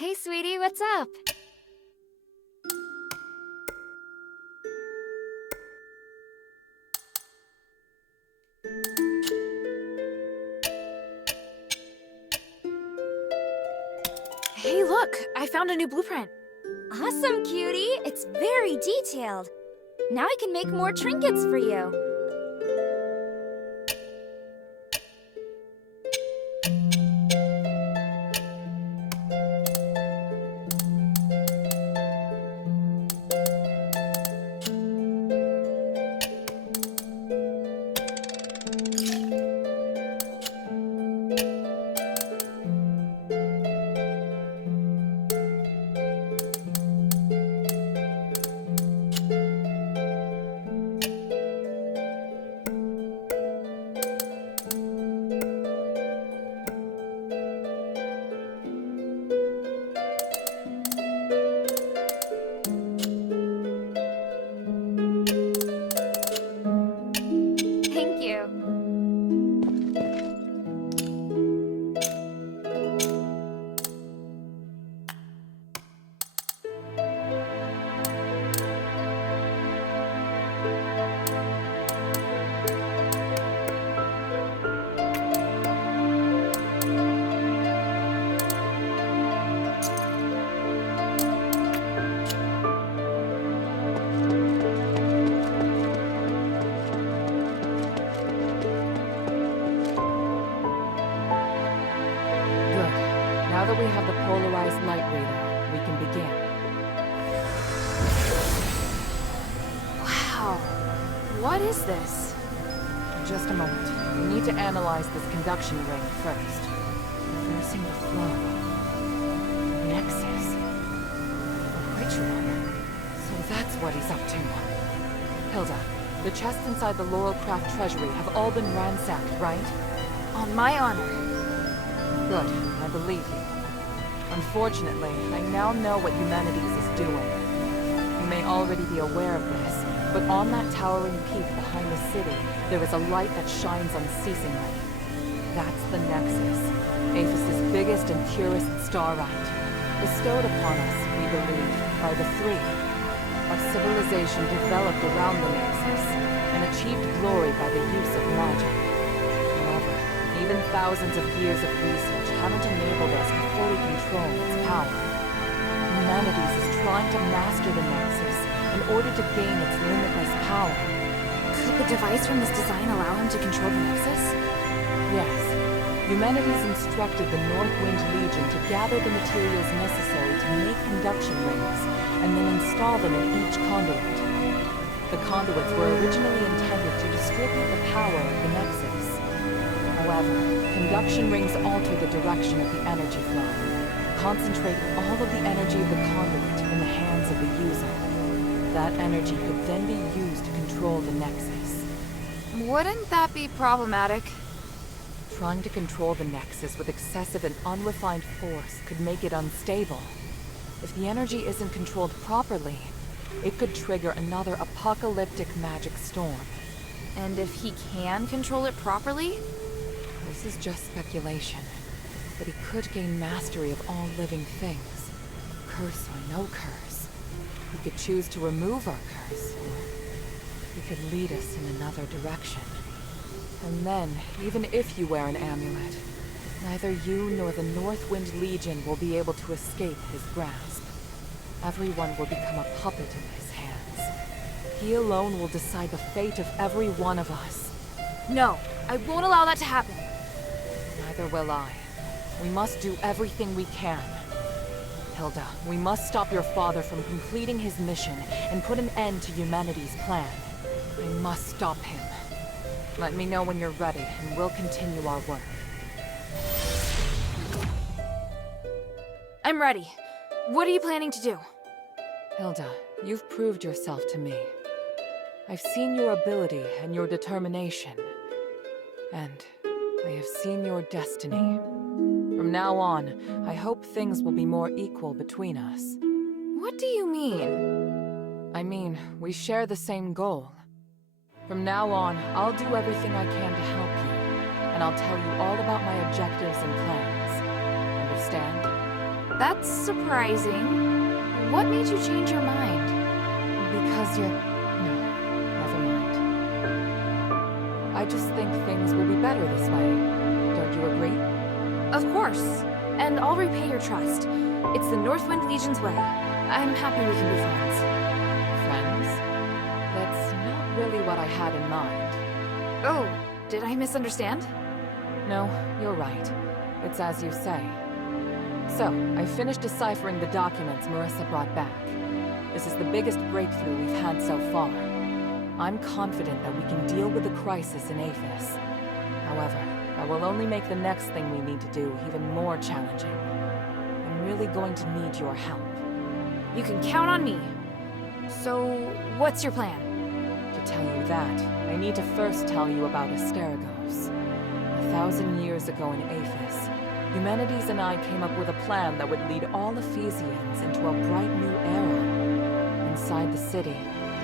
Hey, sweetie, what's up? Hey, look! I found a new blueprint. Awesome, cutie! It's very detailed. Now I can make more trinkets for you. Thank you. Good. Now that we have the polarized light reader, we can begin. Wow. What is this? Just a moment. We need to analyze this conduction ring first. Forcing the flow. Nexus. A ritual. So that's what he's up to. Hilda, the chests inside the Laurelcraft treasury have all been ransacked, right? On my honor. Good. I believe you. Unfortunately, I now know what Humanities is doing. You may already be aware of this, but on that towering peak behind the city, there is a light that shines unceasingly. That's the Nexus, Aphis's biggest and purest starlight, bestowed upon us, we believe, by the Three. Our civilization developed around the Nexus, and achieved glory by the use of magic. However, even thousands of years of research haven't enabled us to fully control its power. Humanities is trying to master the Nexus in order to gain its limitless power. Could the device from this design allow him to control the Nexus? Yes. Humanities instructed the Northwind Legion to gather the materials necessary to make conduction rings, and then install them in each conduit. The conduits were originally intended to distribute the power of the Nexus. However, conduction rings alter the direction of the energy flow, concentrating all of the energy of the conduit in the hands of the user. That energy could then be used to control the Nexus. Wouldn't that be problematic? Trying to control the Nexus with excessive and unrefined force could make it unstable. If the energy isn't controlled properly, it could trigger another apocalyptic magic storm. And if he can control it properly? This is just speculation, but he could gain mastery of all living things, curse or no curse. He could choose to remove our curse, or he could lead us in another direction. And then, even if you wear an amulet, neither you nor the Northwind Legion will be able to escape his grasp. Everyone will become a puppet in his hands. He alone will decide the fate of every one of us. No, I won't allow that to happen. Neither will I. We must do everything we can. Hilda, we must stop your father from completing his mission and put an end to humanity's plan. I must stop him. Let me know when you're ready, and we'll continue our work. I'm ready. What are you planning to do? Hilda, you've proved yourself to me. I've seen your ability and your determination. And I have seen your destiny. From now on, I hope things will be more equal between us. What do you mean? I mean, we share the same goal. From now on, I'll do everything I can to help you, and I'll tell you all about my objectives and plans. Understand? That's surprising. What made you change your mind? Because you're... No, never mind. I just think things will be better this way. Don't you agree? Of course. And I'll repay your trust. It's the Northwind Legion's way. I'm happy we can be friends. Friends? That's not really what I had in mind. Oh, did I misunderstand? No, you're right. It's as you say. So, I finished deciphering the documents Marissa brought back. This is the biggest breakthrough we've had so far. I'm confident that we can deal with the crisis in Aphis. However, that will only make the next thing we need to do even more challenging. I'm really going to need your help. You can count on me. So, what's your plan? To tell you that, I need to first tell you about Asterigos. 1,000 years ago in Aphis, Eumenides and I came up with a plan that would lead all Ephesians into a bright new era. Inside the city,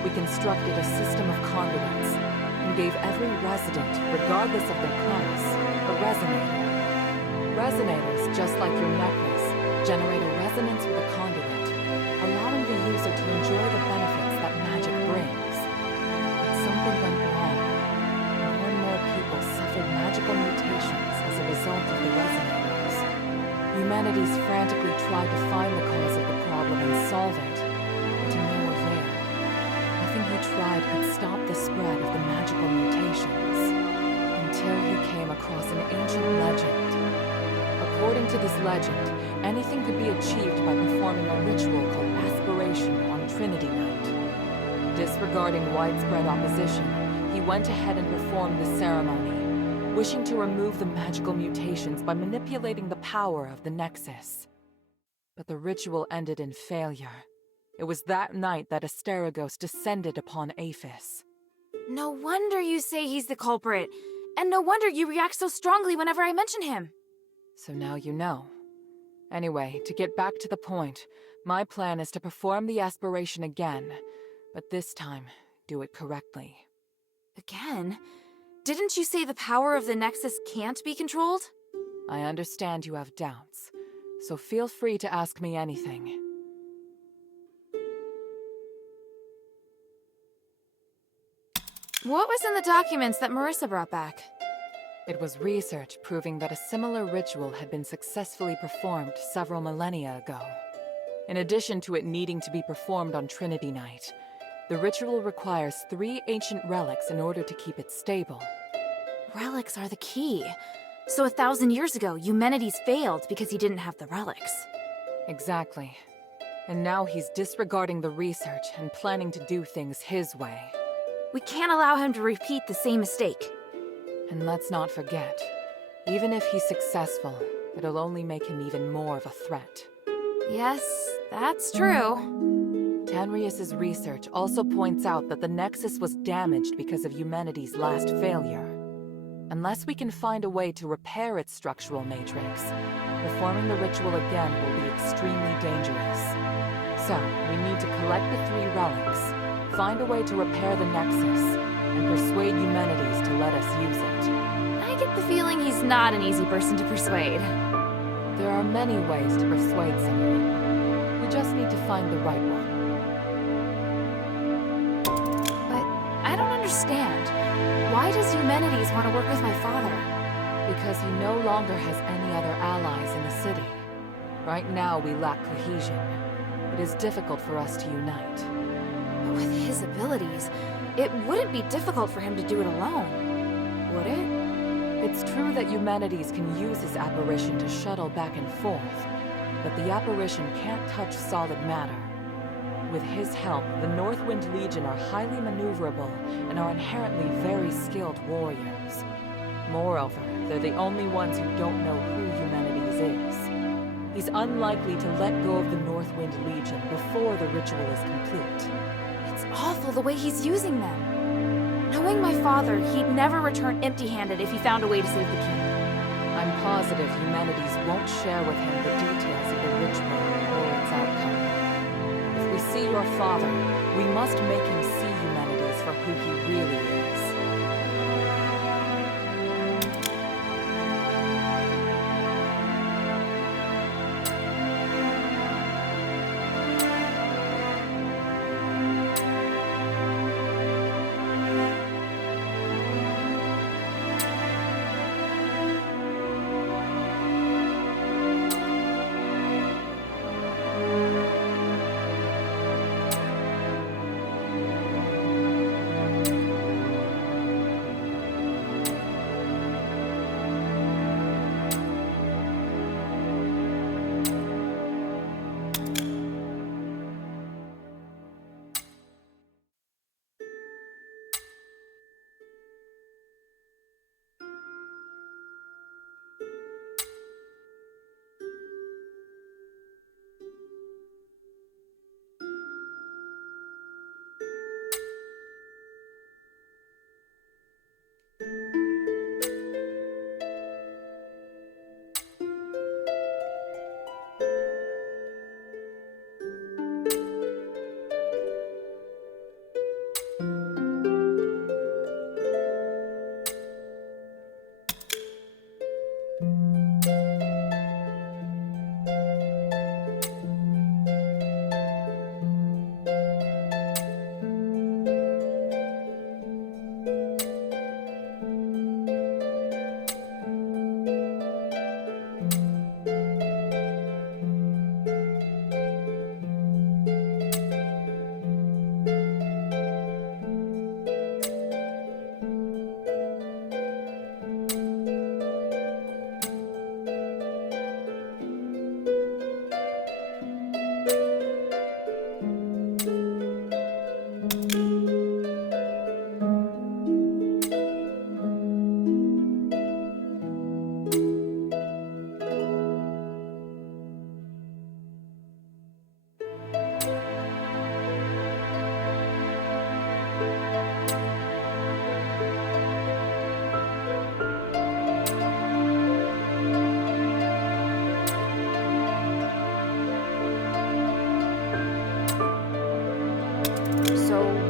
we constructed a system of conduits and gave every resident, regardless of their class, a resonator. Resonators, just like your necklace, generate a resonance with a conduit, allowing the user to enjoy the benefits that magic brings. But something went wrong. More and more people suffered magical mutations as a result of the resonators. Humanities frantically tried to find the cause of the problem and solve it, but to no avail. Nothing he tried could stop the spread of the magical mutations, until he came across an ancient legend. According to this legend, anything could be achieved by performing a ritual called Aspiration on Trinity Night. Disregarding widespread opposition, he went ahead and performed the ceremony, wishing to remove the magical mutations by manipulating the power of the Nexus. But the ritual ended in failure. It was that night that Asterigos descended upon Aphis. No wonder you say he's the culprit. And no wonder you react so strongly whenever I mention him. So now you know. Anyway, to get back to the point, my plan is to perform the aspiration again, but this time, do it correctly. Again? Didn't you say the power of the Nexus can't be controlled? I understand you have doubts, so feel free to ask me anything. What was in the documents that Marissa brought back? It was research proving that a similar ritual had been successfully performed several millennia ago. In addition to it needing to be performed on Trinity Night, the ritual requires 3 ancient relics in order to keep it stable. Relics are the key. So 1,000 years ago, Eumenides failed because he didn't have the relics. Exactly. And now he's disregarding the research and planning to do things his way. We can't allow him to repeat the same mistake. And let's not forget, even if he's successful, it'll only make him even more of a threat. Yes, that's true. Tanrius's research also points out that the Nexus was damaged because of Eumenides' last failure. Unless we can find a way to repair its structural matrix, performing the ritual again will be extremely dangerous. So, we need to collect the 3 relics, find a way to repair the Nexus, and persuade Eumenides to let us use it. I get the feeling he's not an easy person to persuade. There are many ways to persuade someone. We just need to find the right one. But I don't understand. Why does Eumenides want to work with my father? Because he no longer has any other allies in the city. Right now, we lack cohesion. It is difficult for us to unite. But with his abilities, it wouldn't be difficult for him to do it alone, would it? It's true that Eumenides can use his apparition to shuttle back and forth, but the apparition can't touch solid matter. With his help, the Northwind Legion are highly maneuverable and are inherently very skilled warriors. Moreover, they're the only ones who don't know who Eumenides is. He's unlikely to let go of the Northwind Legion before the ritual is complete. It's awful the way he's using them. Knowing my father, he'd never return empty-handed if he found a way to save the king. I'm positive Eumenides won't share with him the details of the ritual or its outcome. If we see your father, we must make him see Eumenides for who he really is.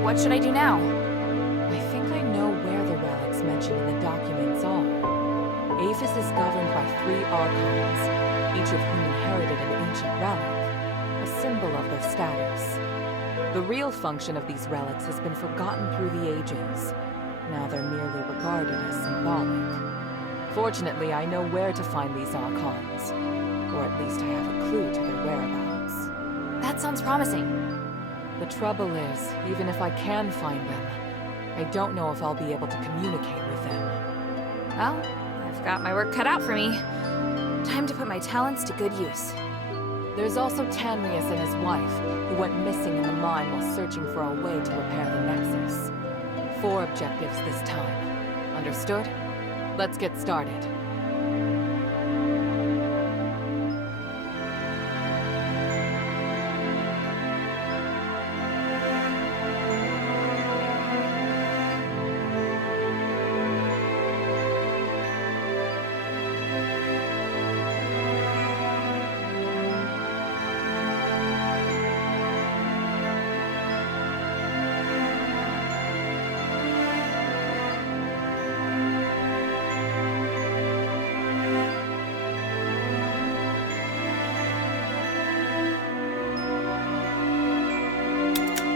what should I do now? I think I know where the relics mentioned in the documents are. Aphis is governed by 3 archons, each of whom inherited an ancient relic, a symbol of their status. The real function of these relics has been forgotten through the ages. Now they're merely regarded as symbolic. Fortunately, I know where to find these archons, or at least I have a clue to their whereabouts. That sounds promising. The trouble is, even if I can find them, I don't know if I'll be able to communicate with them. Well, I've got my work cut out for me. Time to put my talents to good use. There's also Tanrius and his wife, who went missing in the mine while searching for a way to repair the Nexus. 4 objectives this time. Understood? Let's get started.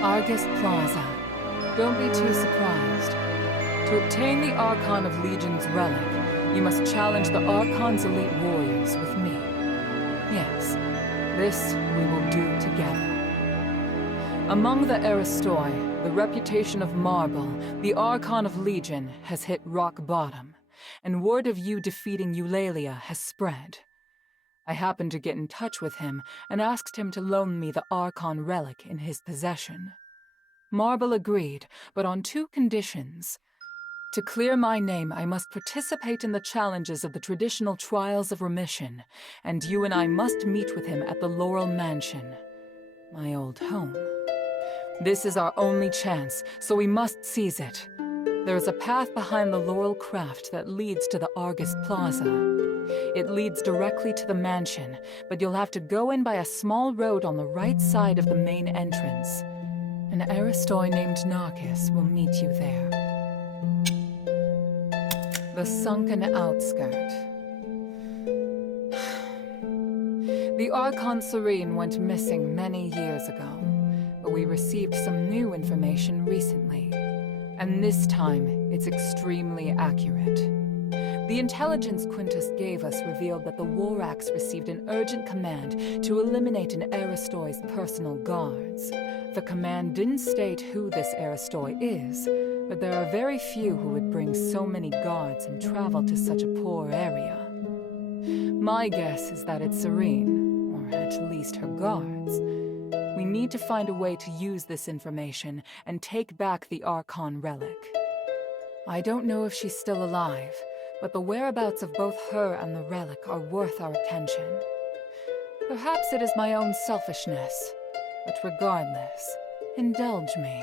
Argus Plaza. Don't be too surprised. To obtain the Archon of Legion's relic, you must challenge the Archon's elite warriors with me. Yes, this we will do together. Among the Aristoi, the reputation of Marble, the Archon of Legion, has hit rock bottom, and word of you defeating Eulalia has spread. I happened to get in touch with him and asked him to loan me the Archon relic in his possession. Marble agreed, but on 2 conditions. To clear my name, I must participate in the challenges of the traditional Trials of Remission, and you and I must meet with him at the Laurel Mansion, my old home. This is our only chance, so we must seize it. There is a path behind the Laurel Craft that leads to the Argus Plaza. It leads directly to the mansion, but you'll have to go in by a small road on the right side of the main entrance. An Aristoi named Narcus will meet you there. The sunken outskirt. The Archon Serene went missing many years ago, but we received some new information recently. And this time, it's extremely accurate. The intelligence Quintus gave us revealed that the Warax received an urgent command to eliminate an Aristoi's personal guards. The command didn't state who this Aristoi is, but there are very few who would bring so many guards and travel to such a poor area. My guess is that it's Serene, or at least her guards. We need to find a way to use this information and take back the Archon relic. I don't know if she's still alive, but the whereabouts of both her and the relic are worth our attention. Perhaps it is my own selfishness, but regardless, indulge me.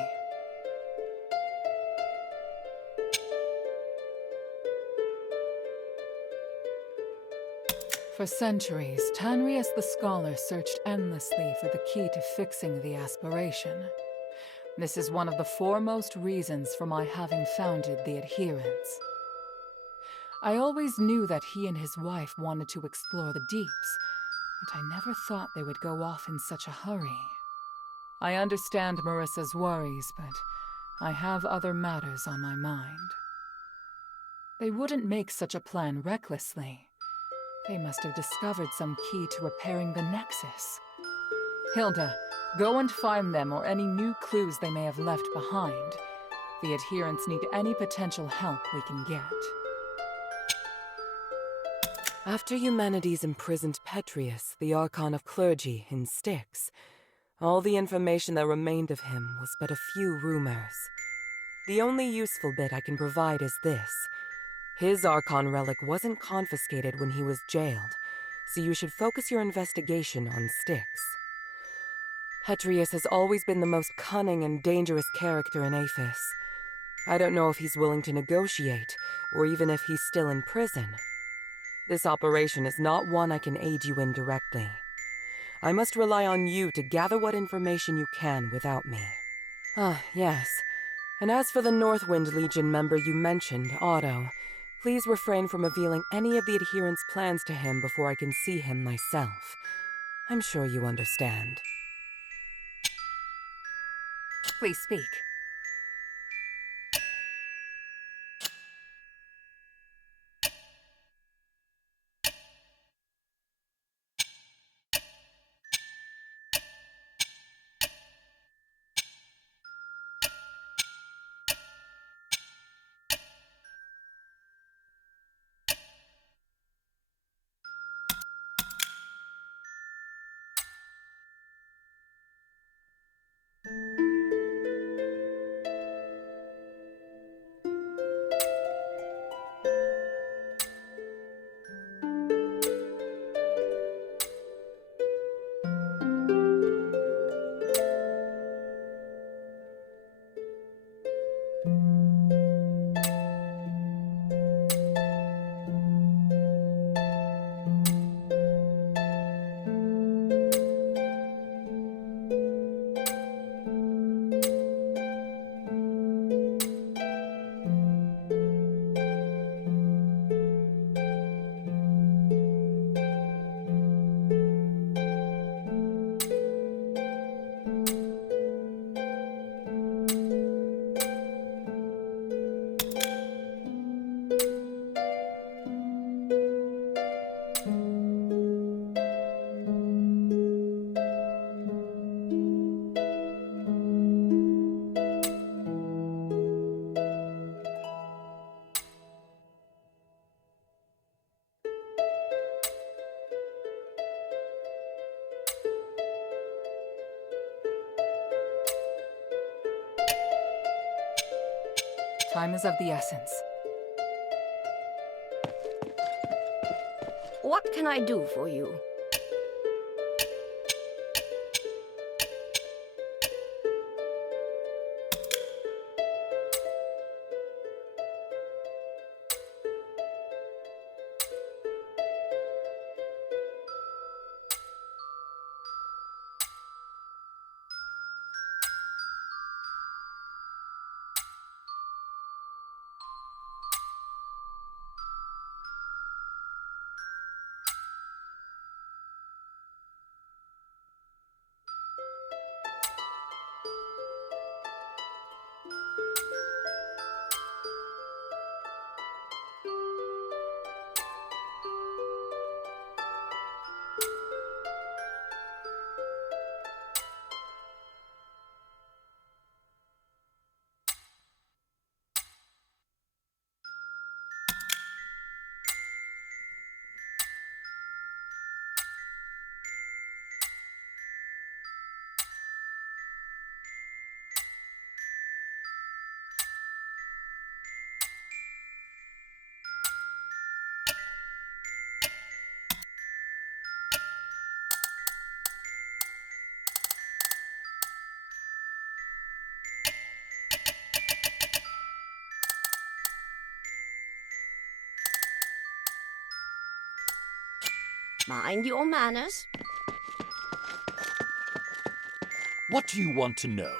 For centuries, Tanrius the Scholar searched endlessly for the key to fixing the aspiration. This is one of the foremost reasons for my having founded the Adherents. I always knew that he and his wife wanted to explore the deeps, but I never thought they would go off in such a hurry. I understand Marissa's worries, but I have other matters on my mind. They wouldn't make such a plan recklessly. They must have discovered some key to repairing the Nexus. Hilda, go and find them or any new clues they may have left behind. The Adherents need any potential help we can get. After Eumenides imprisoned Petrius, the Archon of Clergy, in Styx, all the information that remained of him was but a few rumors. The only useful bit I can provide is this. His Archon relic wasn't confiscated when he was jailed, so you should focus your investigation on Styx. Petrius has always been the most cunning and dangerous character in Aphis. I don't know if he's willing to negotiate, or even if he's still in prison. This operation is not one I can aid you in directly. I must rely on you to gather what information you can without me. Ah, yes. And as for the Northwind Legion member you mentioned, Otto, please refrain from revealing any of the adherents' plans to him before I can see him myself. I'm sure you understand. Please speak. Time is of the essence. What can I do for you? Mind your manners. What do you want to know?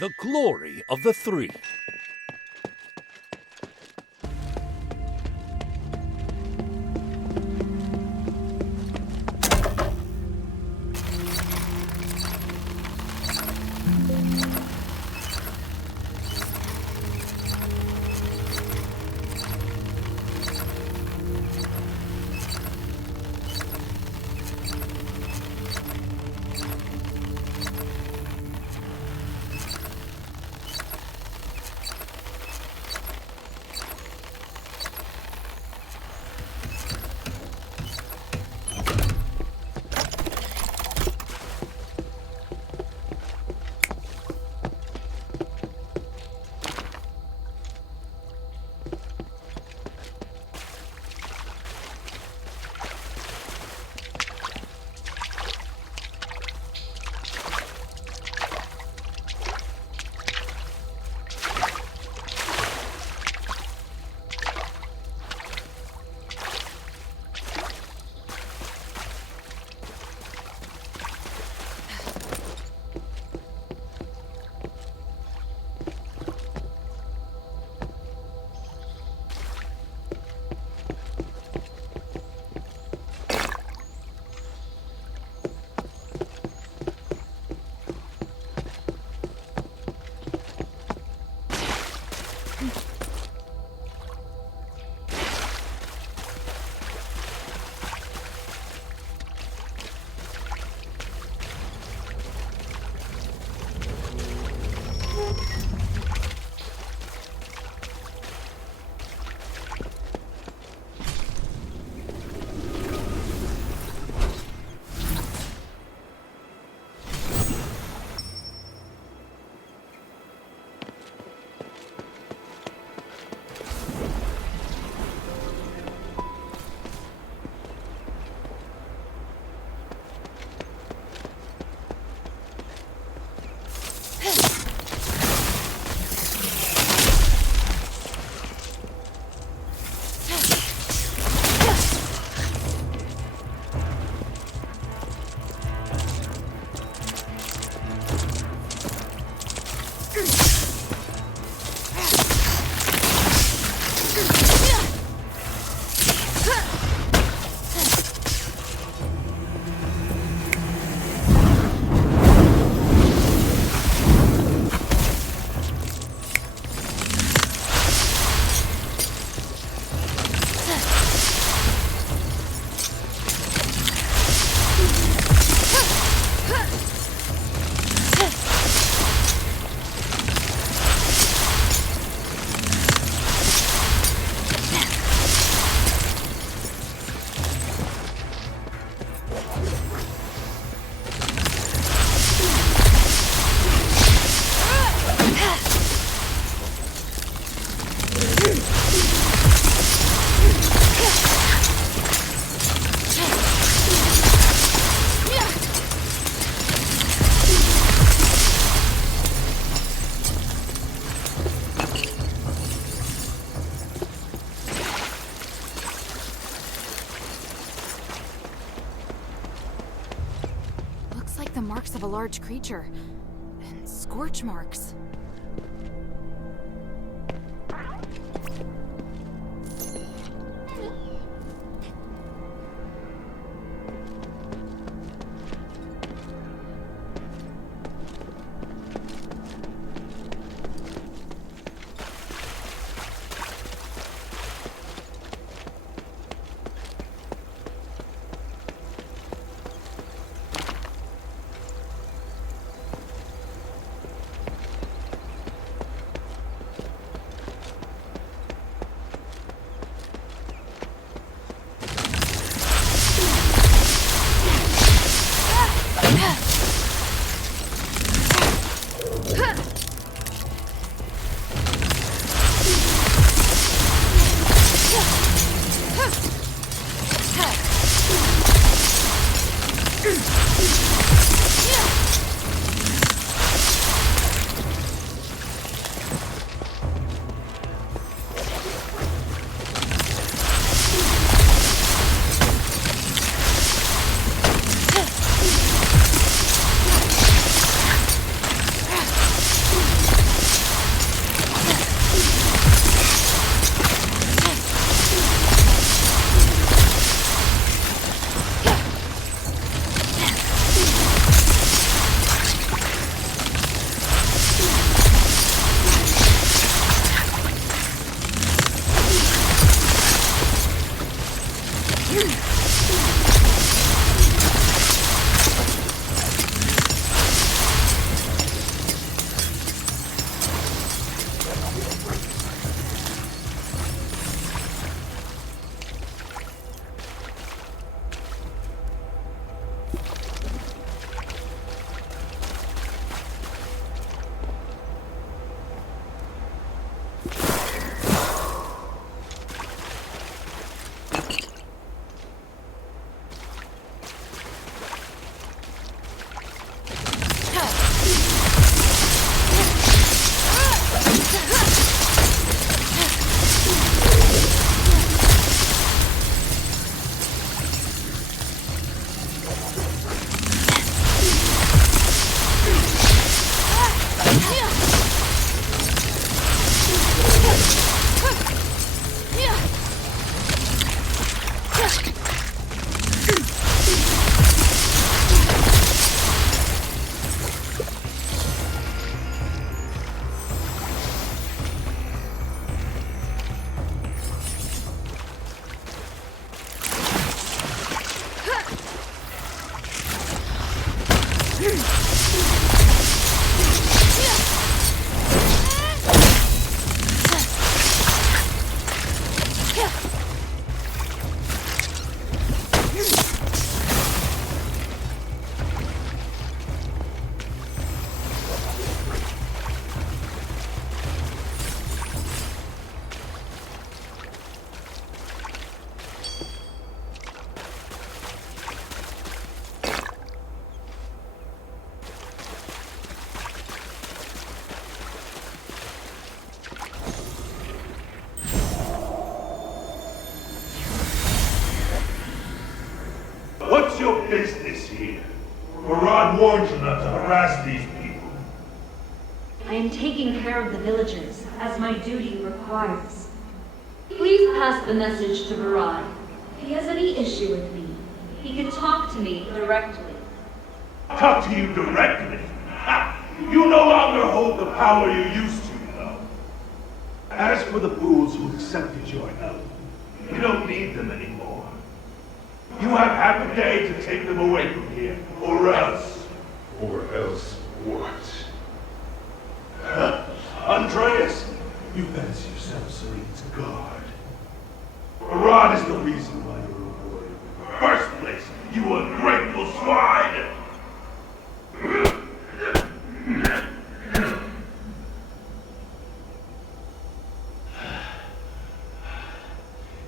The glory of the three. The marks of a large creature. And scorch marks. What's your business here? Murad warned you not to harass these people. I am taking care of the villagers, as my duty requires. Please pass the message to Murad. If he has any issue with me, he can talk to me directly. Talk to you directly? Ha! You no longer hold the power you used to, though. As for the fools who accepted your help, you don't need them anymore. You have half a day to take them away from here, or else. Or else what? Andreas, you fancy yourself Serene's guard. Rod is the reason why you're rewarded. First place, you ungrateful swine!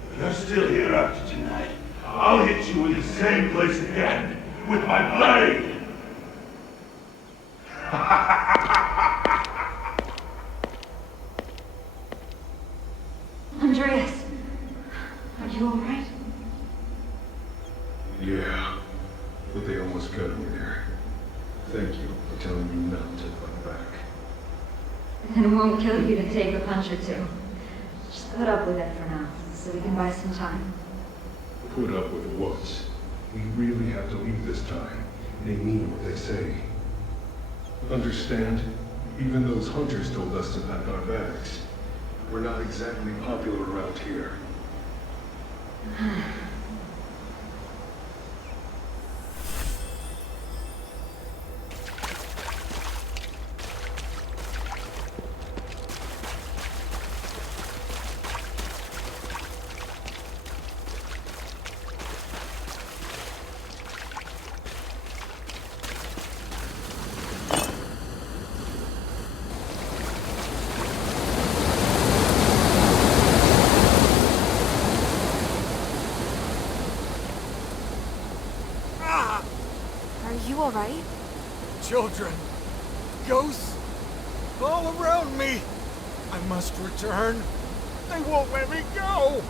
If you're still here after tonight, I'll hit you in the same place again, with my blade! Andreas, are you alright? Yeah, but they almost got me there. Thank you for telling me not to fight back. And it won't kill you to take a punch or two. Just put up with it for now, so we can buy some time. Put up with what? We really have to leave this time. They mean what they say. Understand? Even those hunters told us to pack our bags. We're not exactly popular around here. Are you alright? Children, ghosts, all around me. I must return. They won't let me go.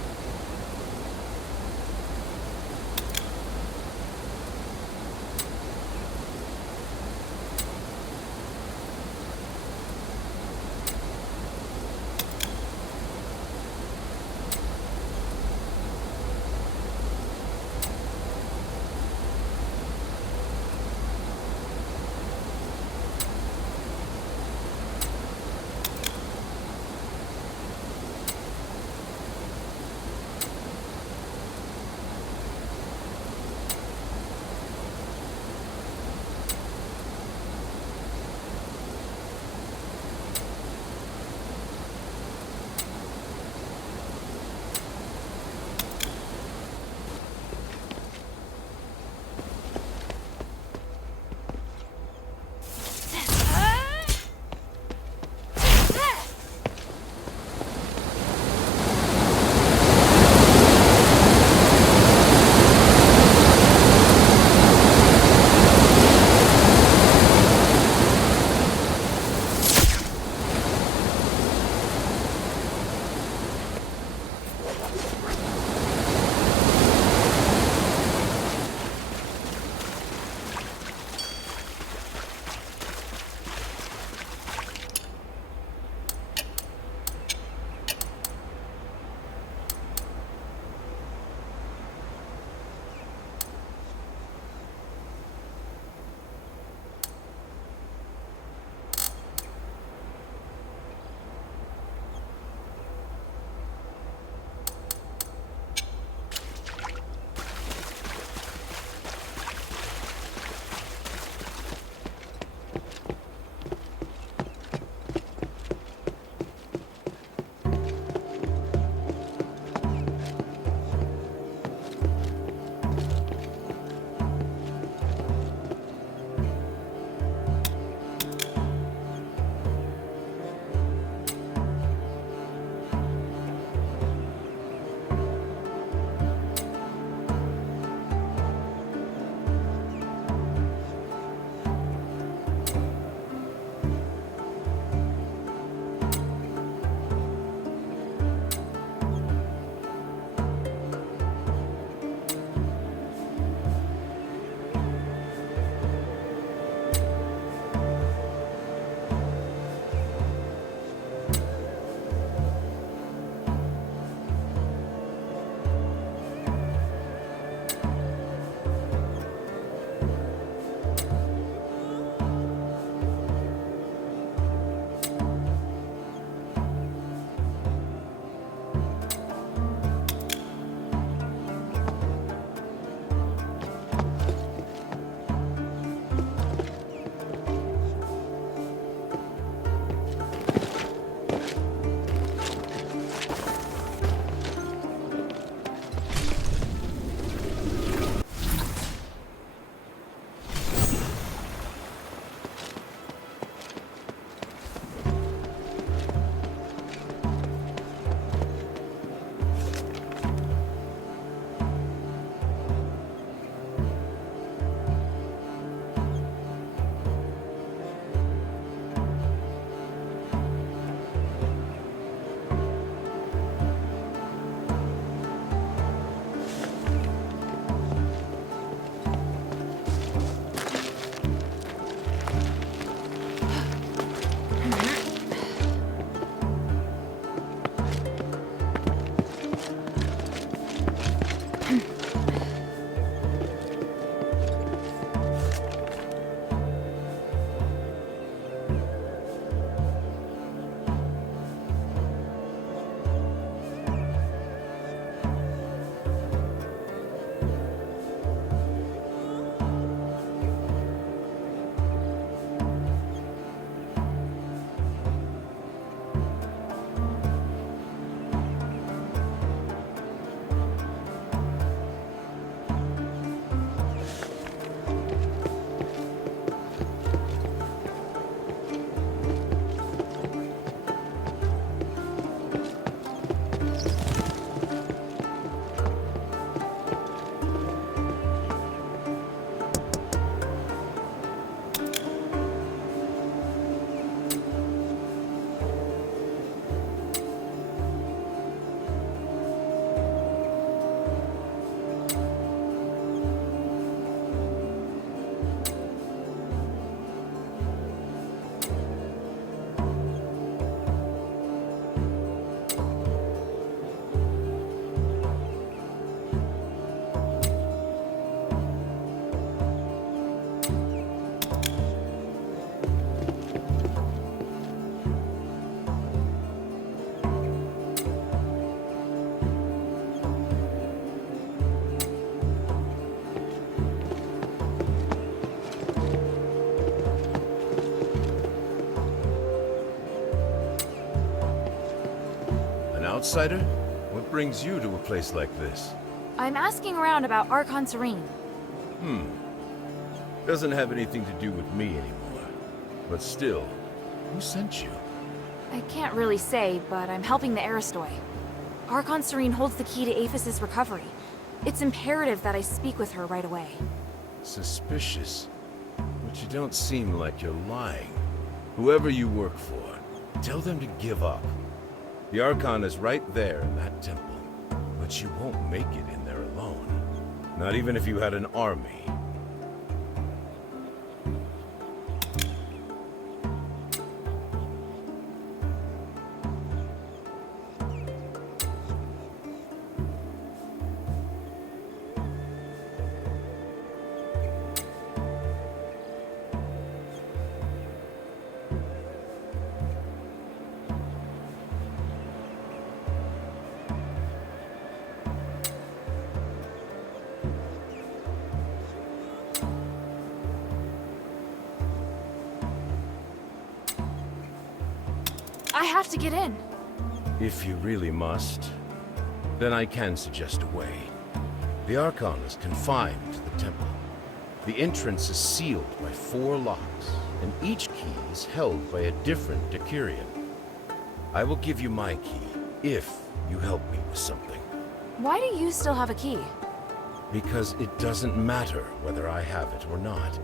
outsider? What brings you to a place like this? I'm asking around about Archon Serene. Doesn't have anything to do with me anymore. But still, who sent you? I can't really say, but I'm helping the Aristoi. Archon Serene holds the key to Aphis' recovery. It's imperative that I speak with her right away. Suspicious. But you don't seem like you're lying. Whoever you work for, tell them to give up. The Archon is right there in that temple. But you won't make it in there alone. Not even if you had an army. I have to get in. If you really must, then I can suggest a way. The Archon is confined to the temple. The entrance is sealed by 4 locks, and each key is held by a different Decurion. I will give you my key, if you help me with something. Why do you still have a key? Because it doesn't matter whether I have it or not.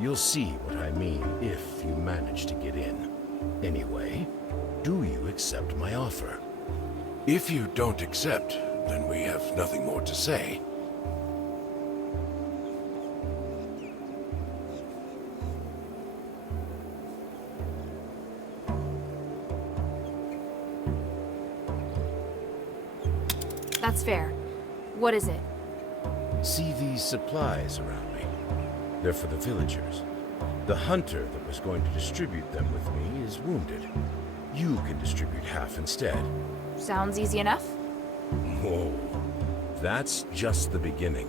You'll see what I mean if you manage to get in. Anyway, do you accept my offer? If you don't accept, then we have nothing more to say. That's fair. What is it? See these supplies around me? They're for the villagers. The hunter that was going to distribute them with me is wounded. You can distribute half instead. Sounds easy enough. Whoa. That's just the beginning.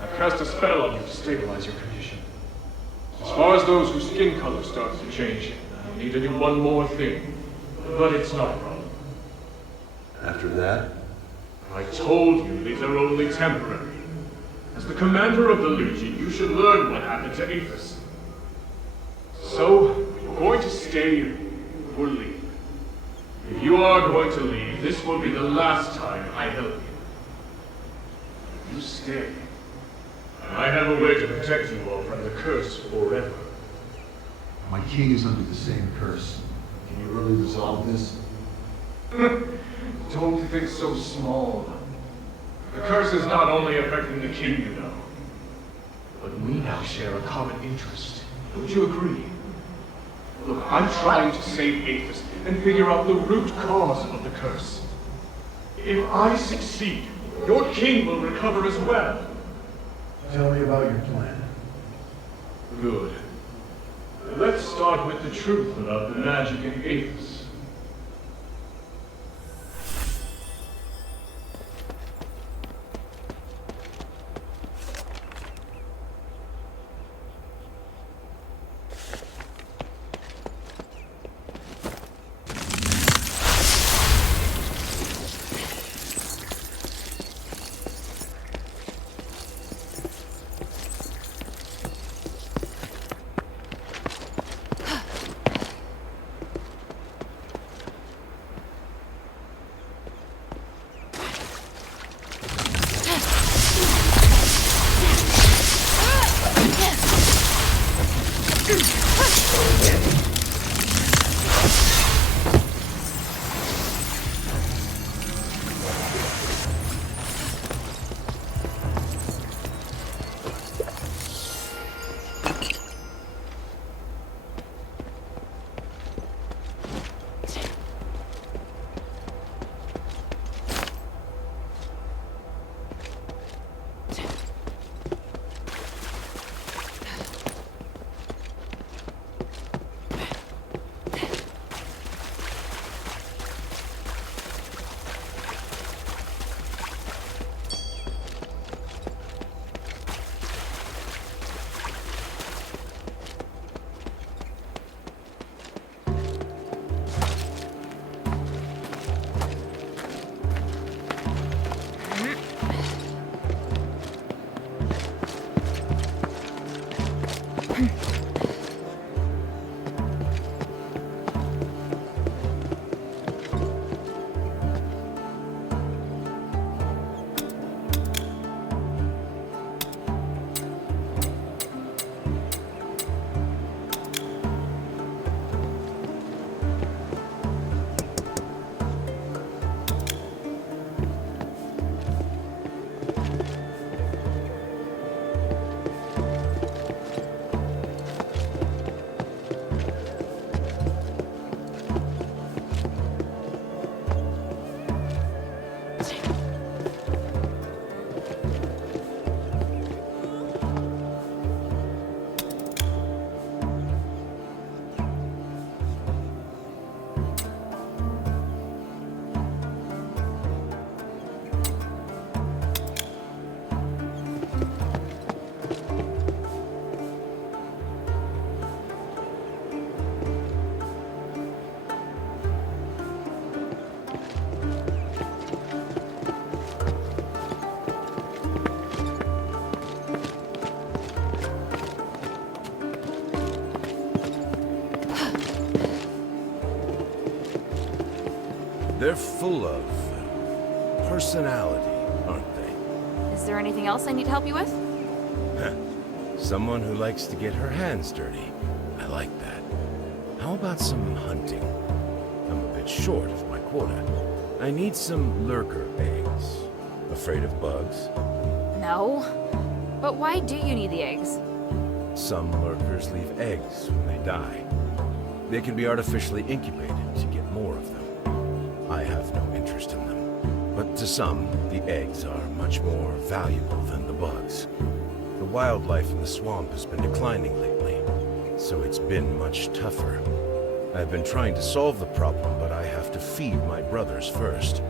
I've cast a spell on you to stabilize your condition. As far as those whose skin color starts to change, I need to do one more thing. But it's not a problem. After that? I told you these are only temporary. As the commander of the Legion, you should learn what happened to Aethys. So, you're going to stay or leave. If you are going to leave, this will be the last time I help you. If you stay, I have a way to protect you all from the curse forever. My king is under the same curse. Can you really resolve this? Don't think so small. The curse is not only affecting the king, you know, but we now share a common interest. Don't you agree? Look, I'm trying to save Aethys and figure out the root cause of the curse. If I succeed, your king will recover as well. Tell me about your plan. Good. Let's start with the truth about the magic in Aethys. They're full of personality, aren't they? Is there anything else I need to help you with? Someone who likes to get her hands dirty. I like that. How about some hunting? I'm a bit short of my quota. I need some lurker eggs. Afraid of bugs? No. But why do you need the eggs? Some lurkers leave eggs when they die. They can be artificially incubated to get more of them. I have no interest in them. But to some, the eggs are much more valuable than the bugs. The wildlife in the swamp has been declining lately, so it's been much tougher. I've been trying to solve the problem, but I have to feed my brothers first.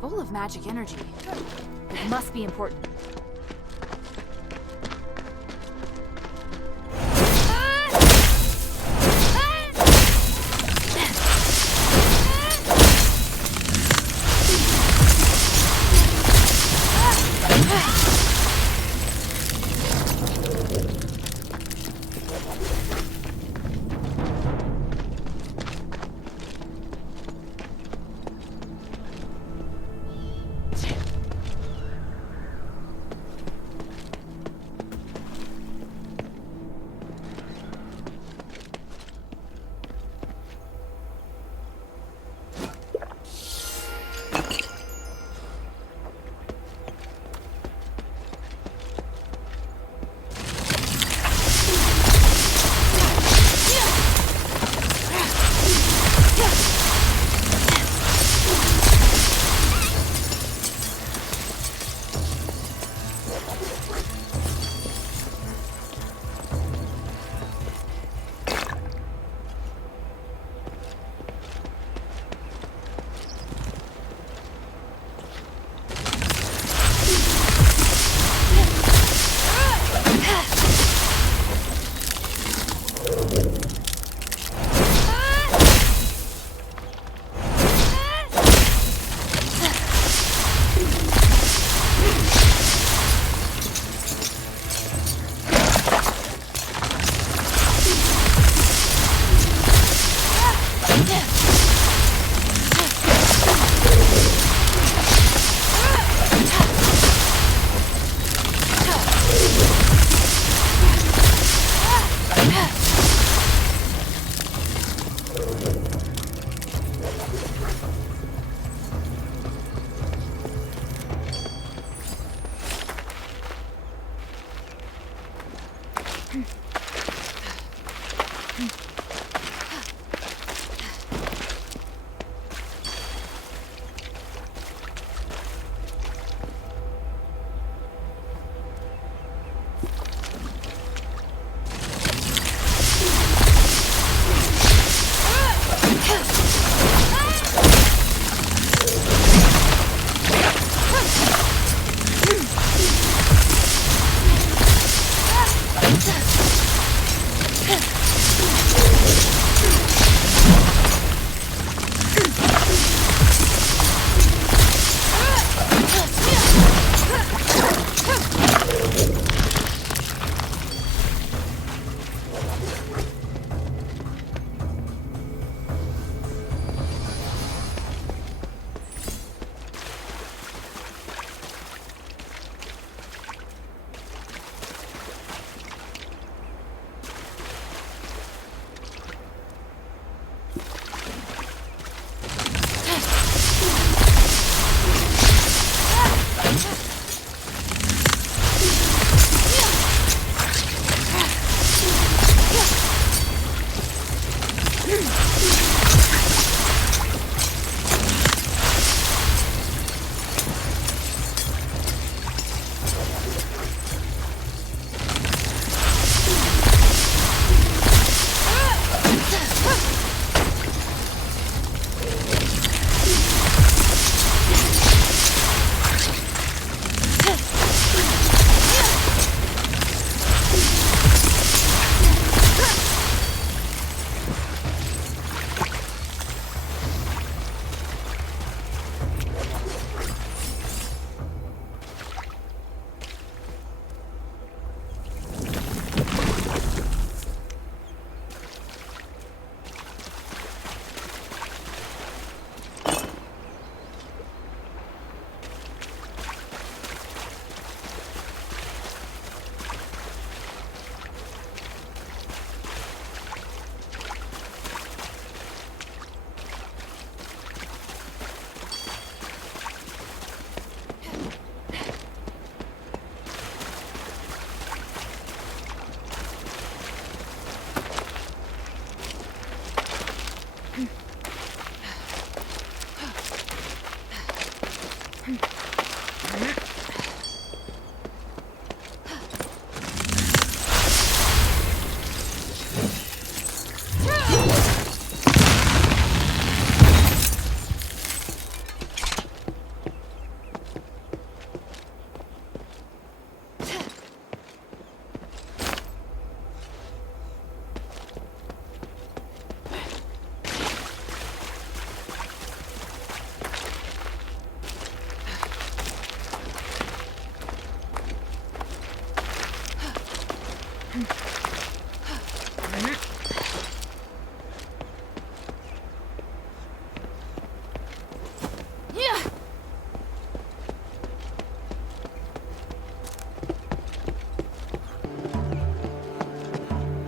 Full of magic energy. It must be important.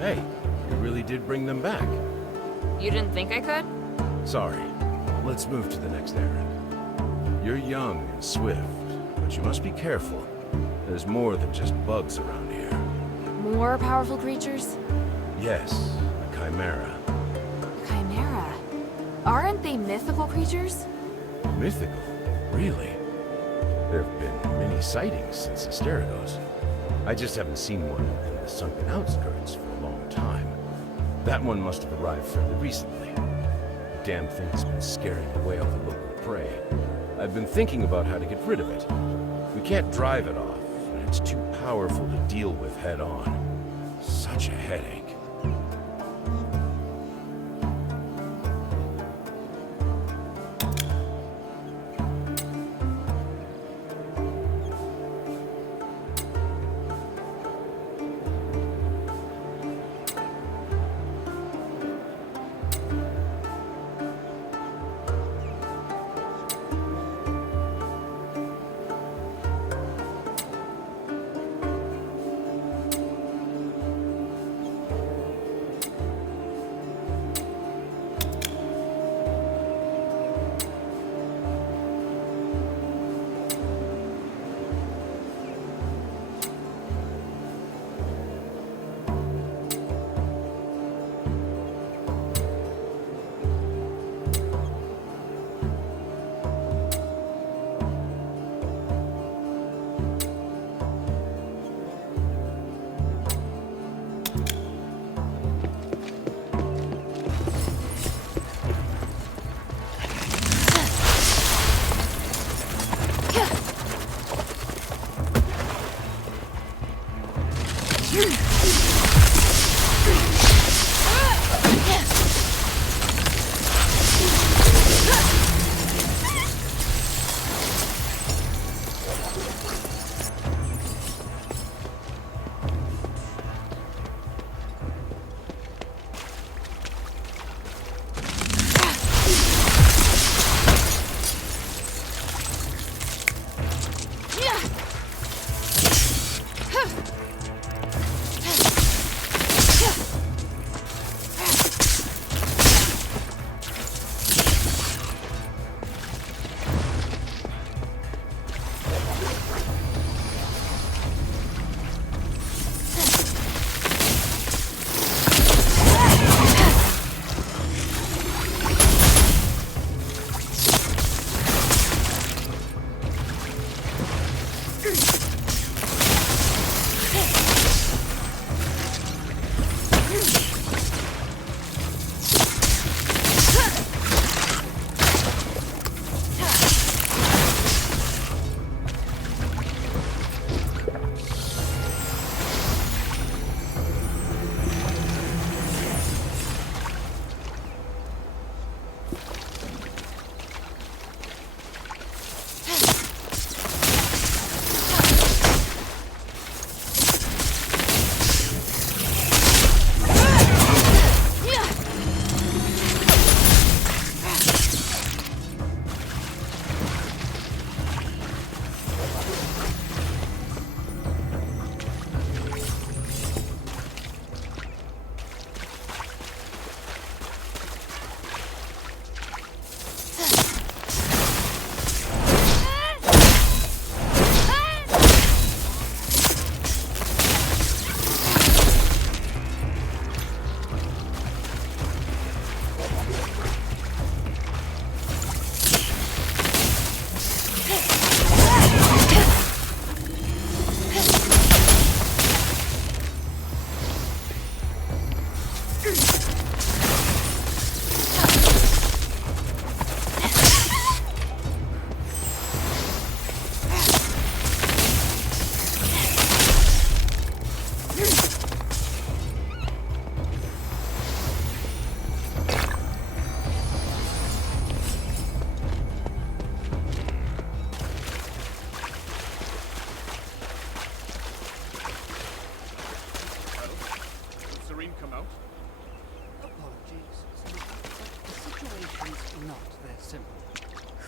Hey, you really did bring them back. You didn't think I could? Sorry. Let's move to the next errand. You're young and swift, but you must be careful. There's more than just bugs around here. More powerful creatures? Yes, a chimera. Chimera? Aren't they mythical creatures? Mythical? Really? There have been many sightings since Asterigos. I just haven't seen one in the sunken outskirts for a long time. That one must have arrived fairly recently. The damn thing's been scaring away all the local prey. I've been thinking about how to get rid of it. We can't drive it off, and it's too powerful to deal with head-on. Such a headache.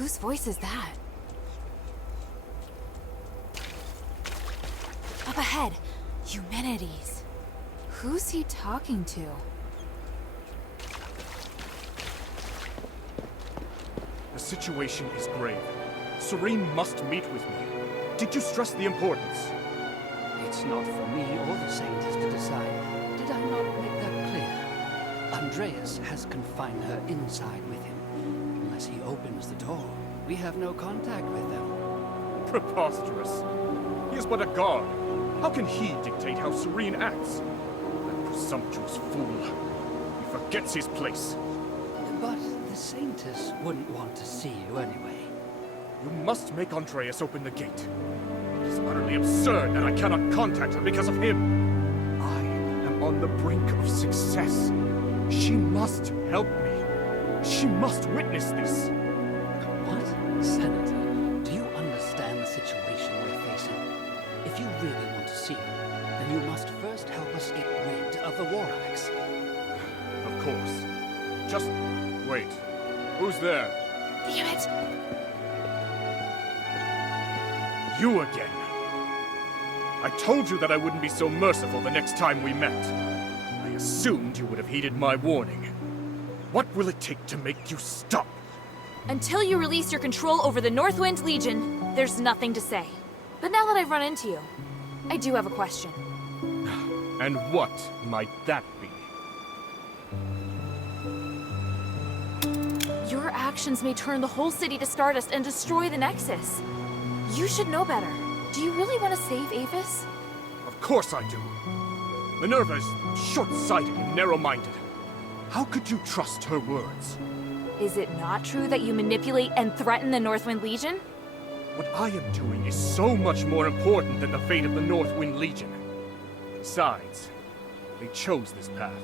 Whose voice is that? Up ahead, Eumenides. Who's he talking to? The situation is grave. Serene must meet with me. Did you stress the importance? It's not for me or the scientists to decide. Did I not make that clear? Andreas has confined her inside with him. Unless he opens the door, we have no contact with them. Preposterous. He is but a guard. How can he dictate how Serene acts? That presumptuous fool. He forgets his place. But the Saintess wouldn't want to see you anyway. You must make Andreas open the gate. It is utterly absurd that I cannot contact her because of him. I am on the brink of success. She must help me. She must witness this. What? Senator, do you understand the situation we're facing? If you really want to see her, then you must first help us get rid of the War Axe. Of course. Just wait. Who's there? Damn it! You again. I told you that I wouldn't be so merciful the next time we met. I assumed you would have heeded my warning. What will it take to make you stop? Until you release your control over the Northwind Legion, there's nothing to say. But now that I've run into you, I do have a question. And what might that be? Your actions may turn the whole city to stardust and destroy the Nexus. You should know better. Do you really want to save Aphis? Of course I do. Minerva is short-sighted and narrow-minded. How could you trust her words? Is it not true that you manipulate and threaten the Northwind Legion? What I am doing is so much more important than the fate of the Northwind Legion. Besides, they chose this path.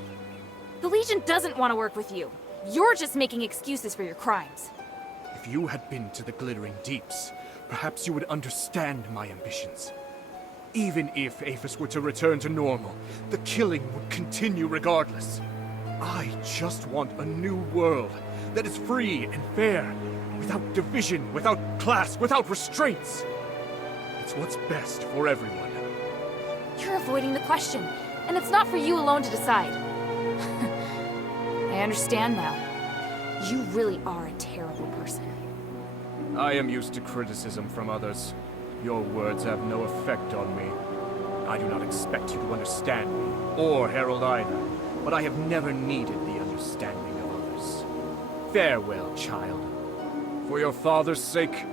The Legion doesn't want to work with you. You're just making excuses for your crimes. If you had been to the Glittering Deeps, perhaps you would understand my ambitions. Even if Aphis were to return to normal, the killing would continue regardless. I just want a new world that is free and fair, without division, without class, without restraints. It's what's best for everyone. You're avoiding the question, and it's not for you alone to decide. I understand now. You really are a terrible person. I am used to criticism from others. Your words have no effect on me. I do not expect you to understand me, or Harold either, but I have never needed the understanding of others. Farewell, child. For your father's sake,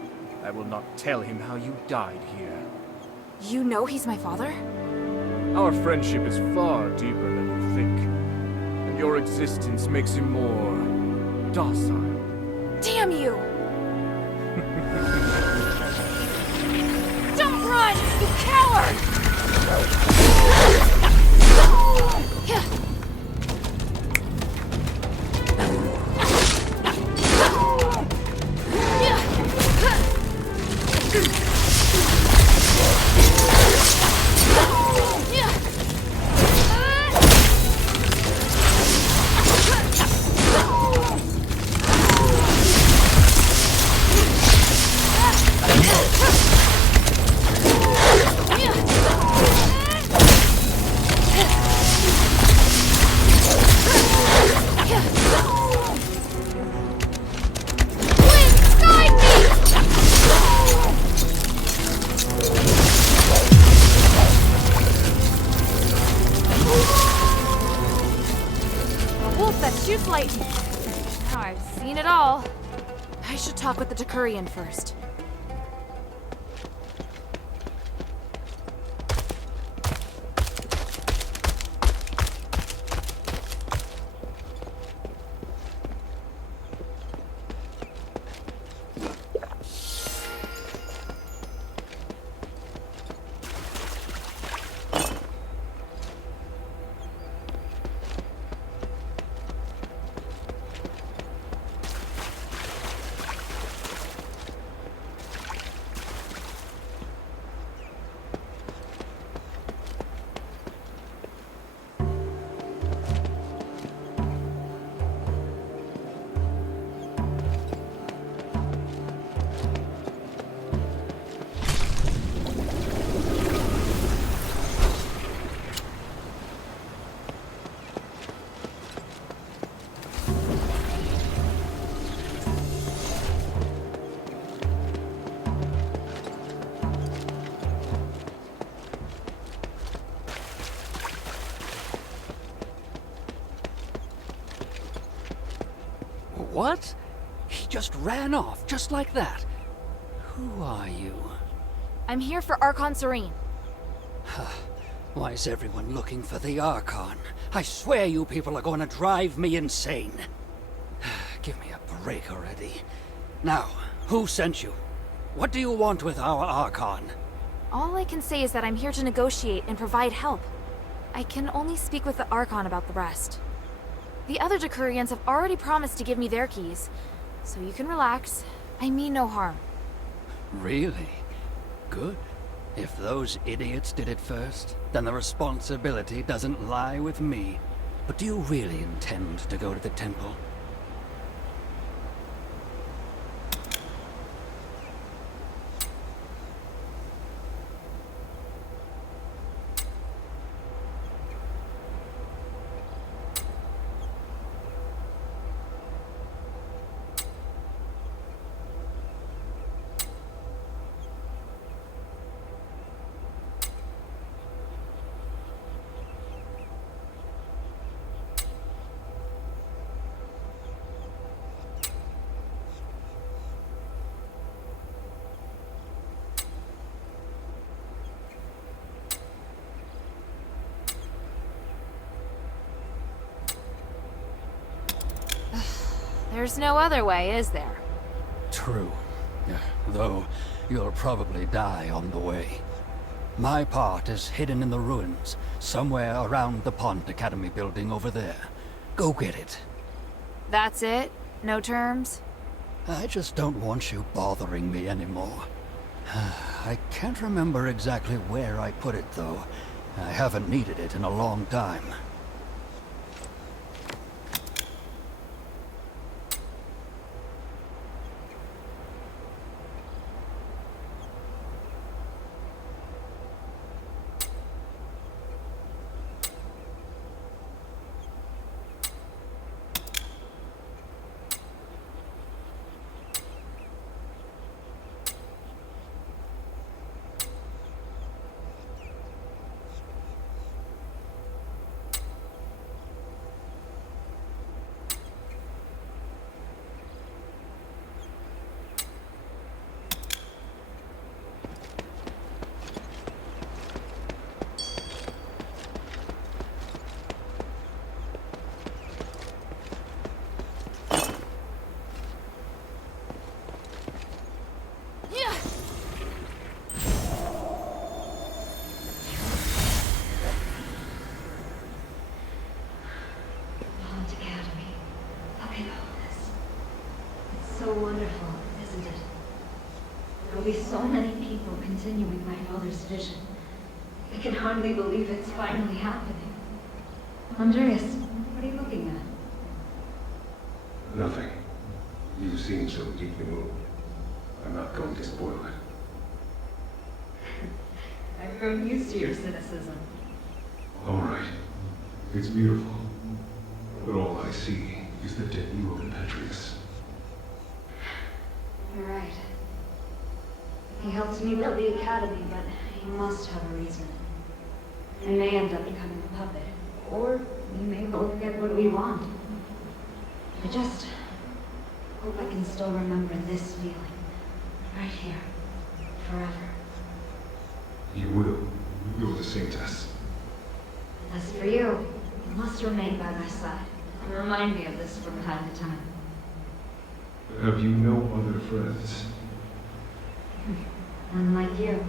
I will not tell him how you died here. You know he's my father? Our friendship is far deeper than you think, and your existence makes him more docile. Damn you! Don't run, you coward! Now I've seen it all. I should talk with the Decurion first. What? He just ran off, just like that. Who are you? I'm here for Archon Serene. Why is everyone looking for the Archon? I swear you people are going to drive me insane. Give me a break already. Now, who sent you? What do you want with our Archon? All I can say is that I'm here to negotiate and provide help. I can only speak with the Archon about the rest. The other Decurions have already promised to give me their keys, so you can relax. I mean no harm. Really? Good. If those idiots did it first, then the responsibility doesn't lie with me. But do you really intend to go to the temple? There's no other way, is there? True. Though, you'll probably die on the way. My part is hidden in the ruins, somewhere around the Pond Academy building over there. Go get it. That's it? No terms? I just don't want you bothering me anymore. I can't remember exactly where I put it, though. I haven't needed it in a long time. So wonderful, isn't it? There'll be so many people continuing my father's vision. I can hardly believe it's finally happening. Andreas, what are you looking at? Nothing. You seem so deeply moved. I'm not going to spoil it. I've grown used to your cynicism. All right. It's beautiful. But all I see is the dead you of Asterigos. You're right. He helped me build the academy, but he must have a reason. I may end up becoming a puppet, or we may both get what we want. I just hope I can still remember this feeling. Right here. Forever. You will. You're the saintess. As for you, you must remain by my side, and remind me of this from time to time. Have you no other friends? Unlike you.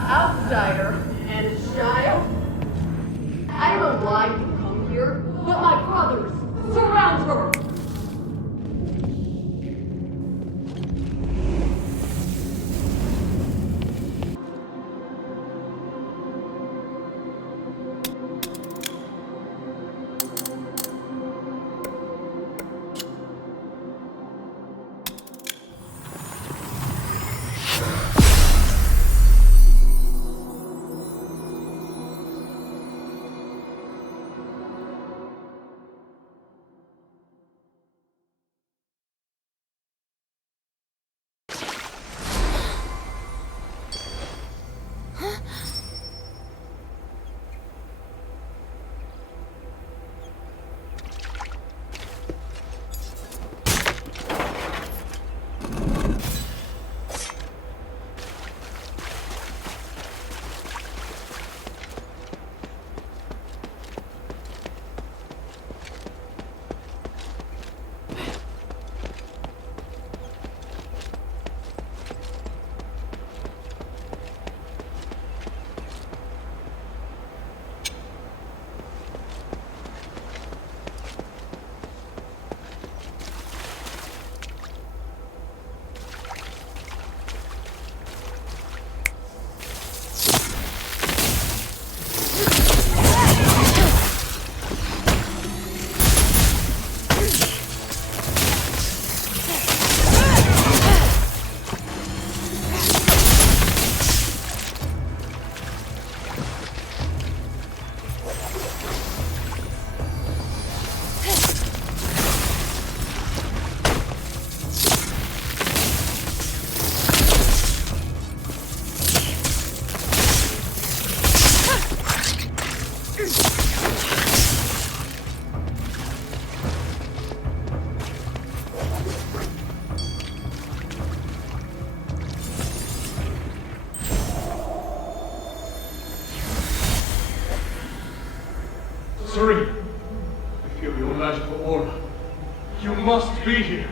Outsider and a child? I don't know why you come here, but my brothers surround her! Serene, I feel your magical aura. You must be here.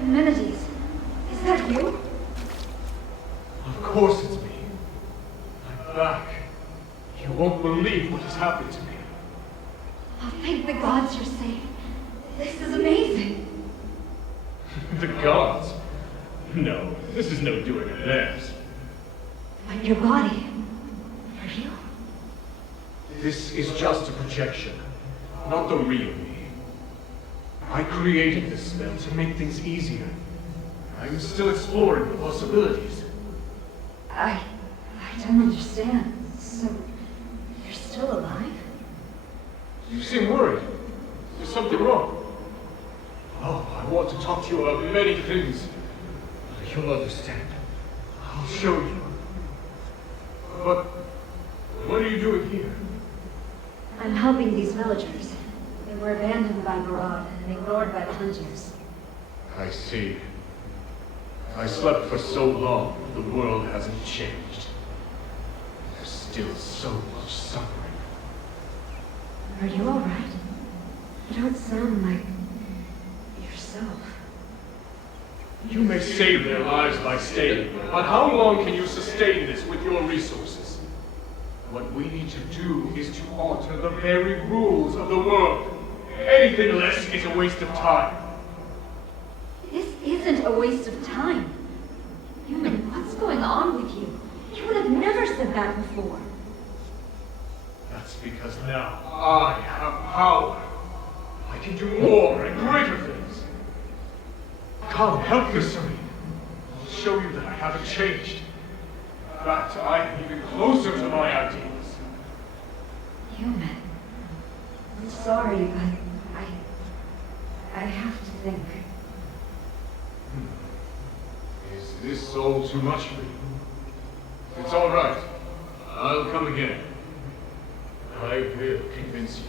Amenities. Is that you? Of course it's me. I'm back. You won't believe what has happened to me. Oh, thank the gods you're safe. This is amazing. The gods? No, this is no doing of theirs. But your body. Are you? This is just a projection, not the real me. I created this spell to make things easier. I'm still exploring the possibilities. I don't understand. So, you're still alive? You seem worried. Is something wrong? Oh, I want to talk to you about many things. You'll understand. I'll show you. But what are you doing here? I'm helping these villagers. They were abandoned by Barad and ignored by the hunters. I see. I slept for so long, the world hasn't changed. There's still so much suffering. Are you alright? You don't sound like yourself. You may save their lives by staying, but how long can you sustain this with your resources? What we need to do is to alter the very rules of the world. Anything less is a waste of time. This isn't a waste of time. Human, what's going on with you? You said that before. That's because now I have power. I can do more and greater things. Come, help me, Serene. I'll show you that I haven't changed. In fact, I am even closer to my ideals. Human. I'm sorry, but I have to think. Is this all too much for you? It's all right. I'll come again. I will convince you.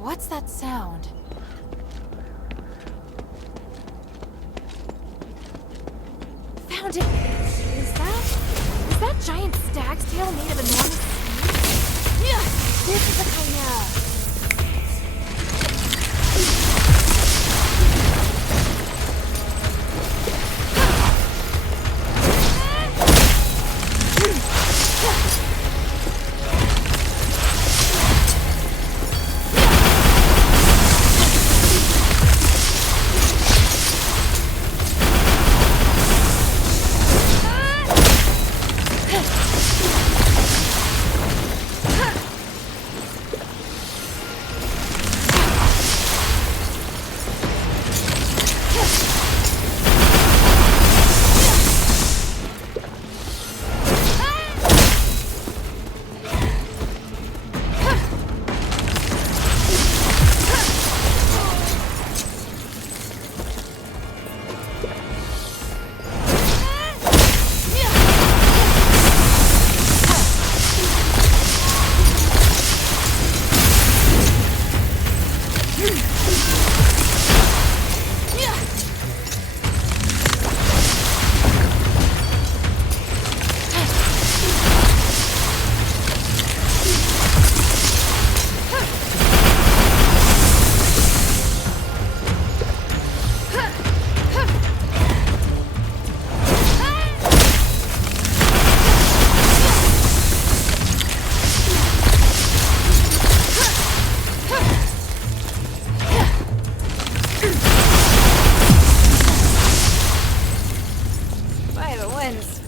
What's that sound? Found it! Is that giant stag's tail made of enormous seeds? Yeah, this is a chimera.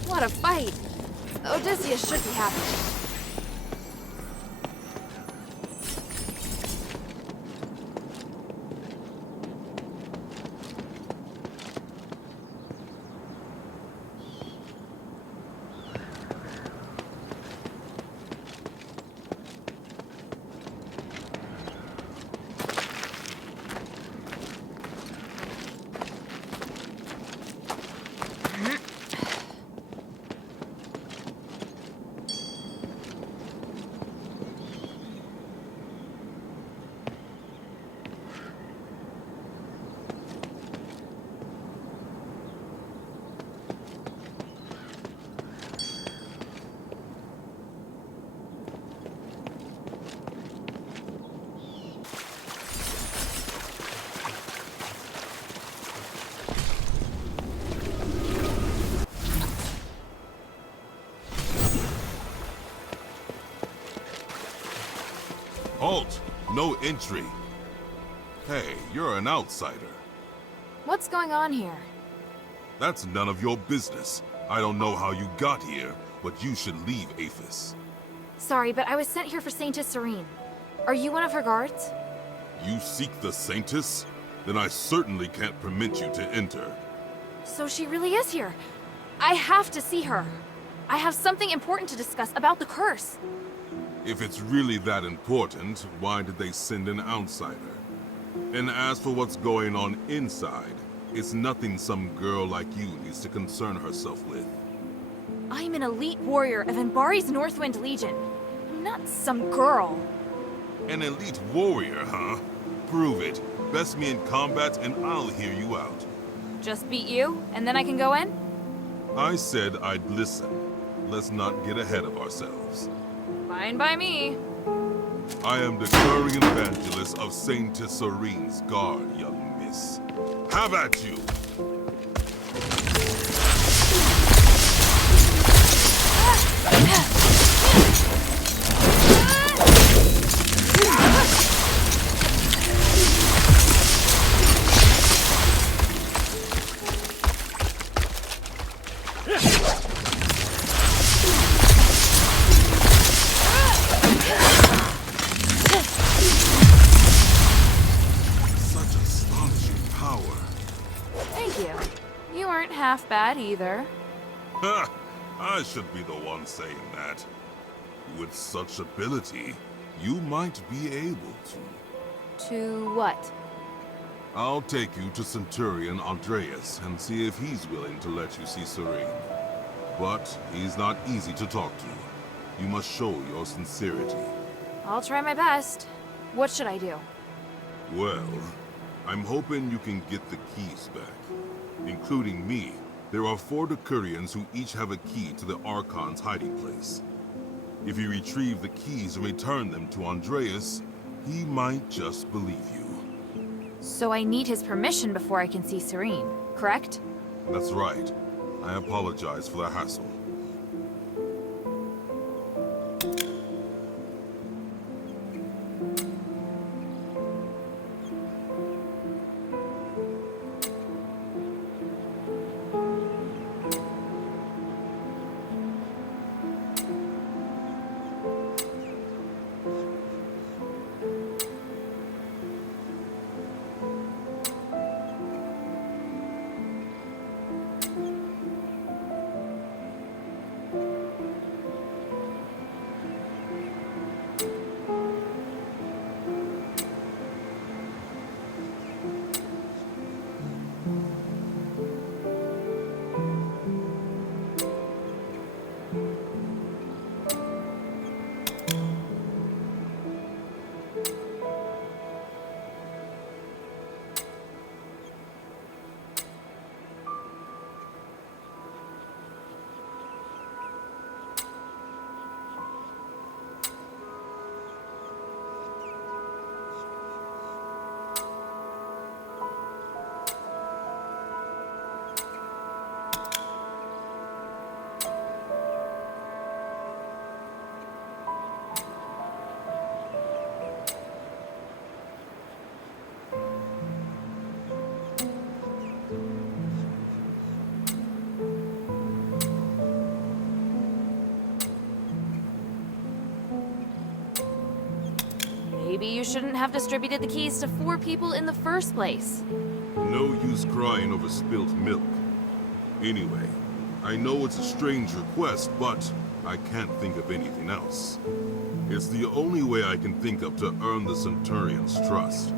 What a fight! Odysseus should be happy. Halt! No entry. Hey, you're an outsider. What's going on here? That's none of your business. I don't know how you got here, but you should leave Aphis. Sorry, but I was sent here for Saintess Serene. Are you one of her guards? You seek the Saintess? Then I certainly can't permit you to enter. So she really is here. I have to see her. I have something important to discuss about the curse. If it's really that important, why did they send an outsider? And as for what's going on inside, it's nothing some girl like you needs to concern herself with. I'm an elite warrior of Anbari's Northwind Legion. I'm not some girl. An elite warrior, huh? Prove it. Best me in combat and I'll hear you out. Just beat you, and then I can go in? I said I'd listen. Let's not get ahead of ourselves. Fine by me. I am the Curring Evangelist of Saintess Serene's guard, young miss. Have at you! Half bad either. Ha! I should be the one saying that. With such ability, you might be able to. To what? I'll take you to Centurion Andreas and see if he's willing to let you see Serene. But he's not easy to talk to. You must show your sincerity. I'll try my best. What should I do? Well, I'm hoping you can get the keys back. Including me, there are 4 Decurions who each have a key to the Archon's hiding place. If you retrieve the keys and return them to Andreas, he might just believe you. So I need his permission before I can see Serene, correct? That's right. I apologize for the hassle. Maybe you shouldn't have distributed the keys to 4 people in the first place. No use crying over spilt milk. Anyway, I know it's a strange request, but I can't think of anything else. It's the only way I can think of to earn the Centurion's trust.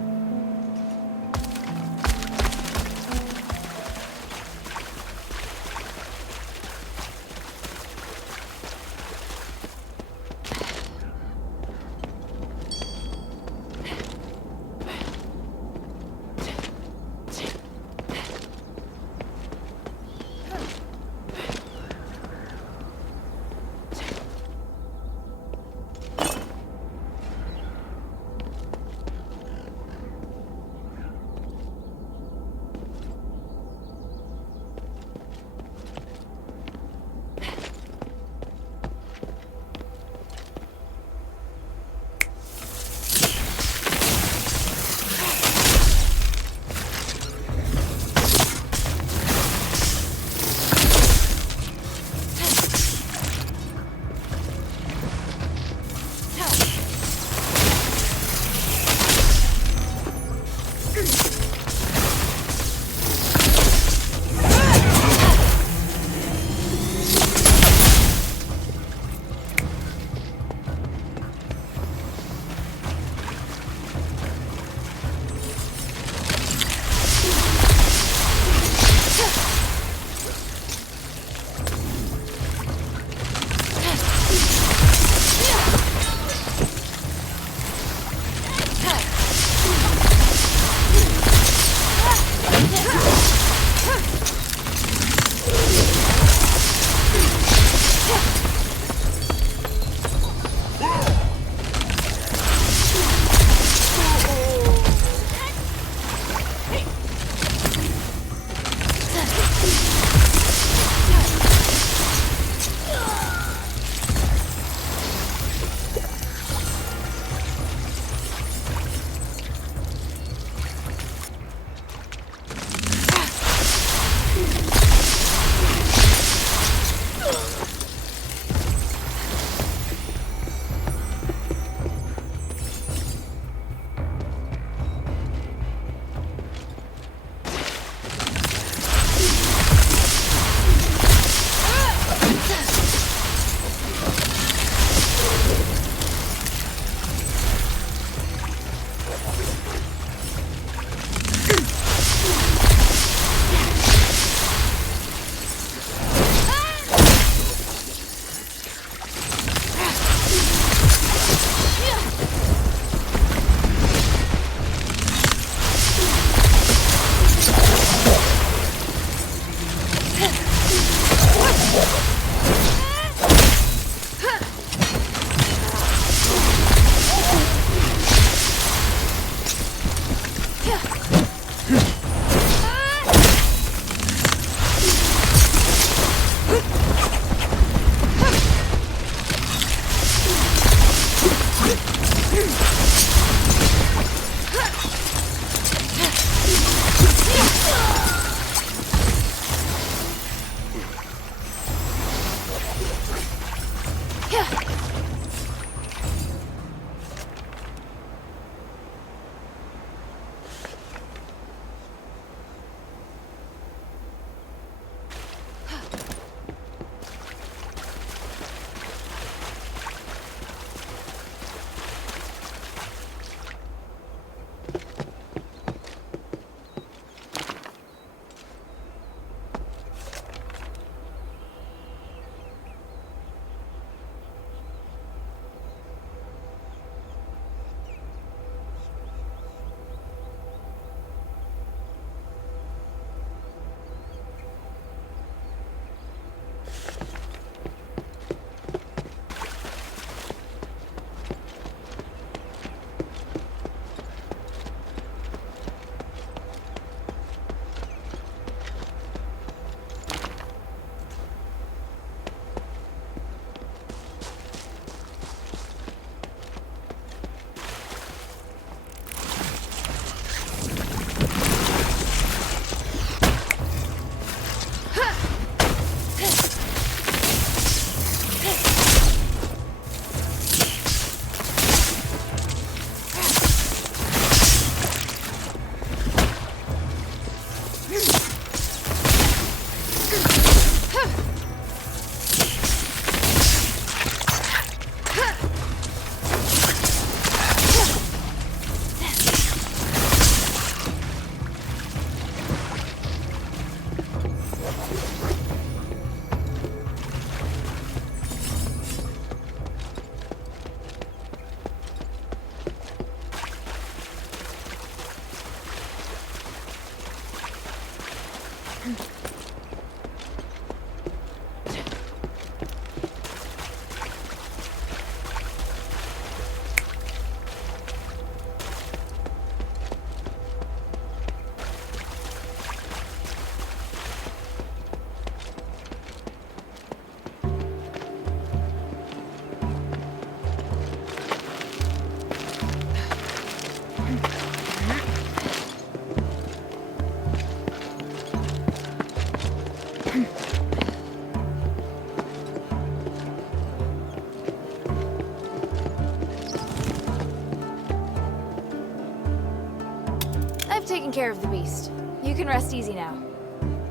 I've taken care of the beast. You can rest easy now.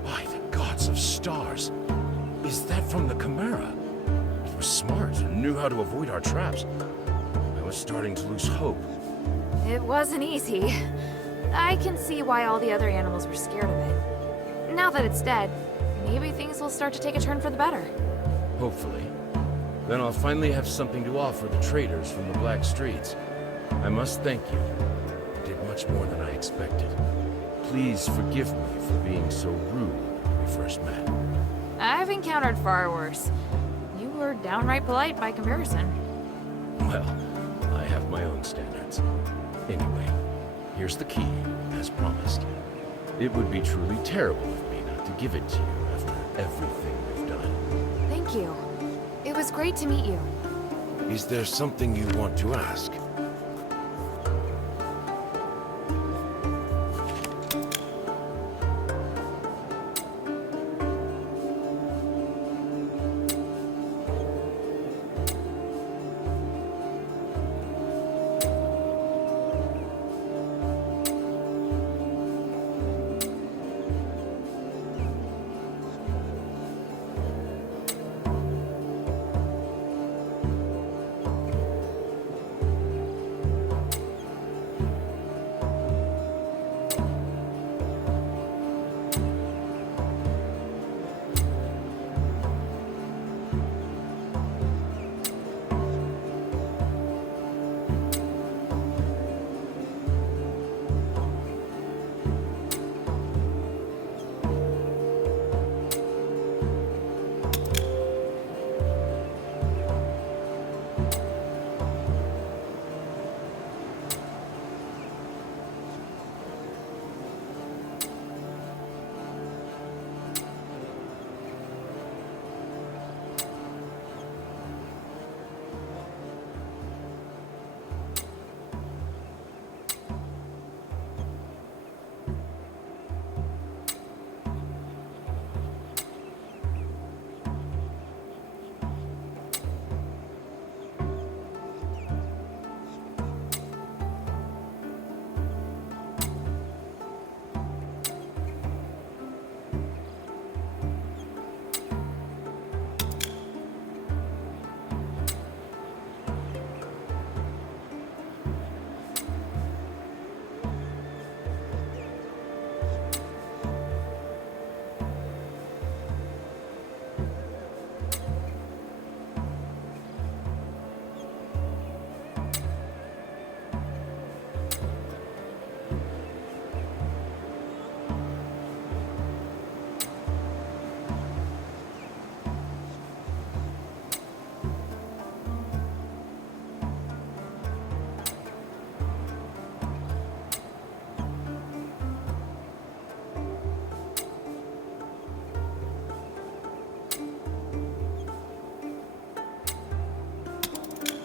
By the gods of stars! Is that from the Chimera? It was smart and knew how to avoid our traps. I was starting to lose hope. It wasn't easy. I can see why all the other animals were scared of it. Now that it's dead, maybe things will start to take a turn for the better. Hopefully. Then I'll finally have something to offer the traders from the Black Streets. I must thank you. You did much more than I expected. Please forgive me for being so rude when we first met. I've encountered far worse. You were downright polite by comparison. Well, I have my own standards. Anyway, here's the key, as promised. It would be truly terrible of me not to give it to you after everything we've done. Thank you. It was great to meet you. Is there something you want to ask?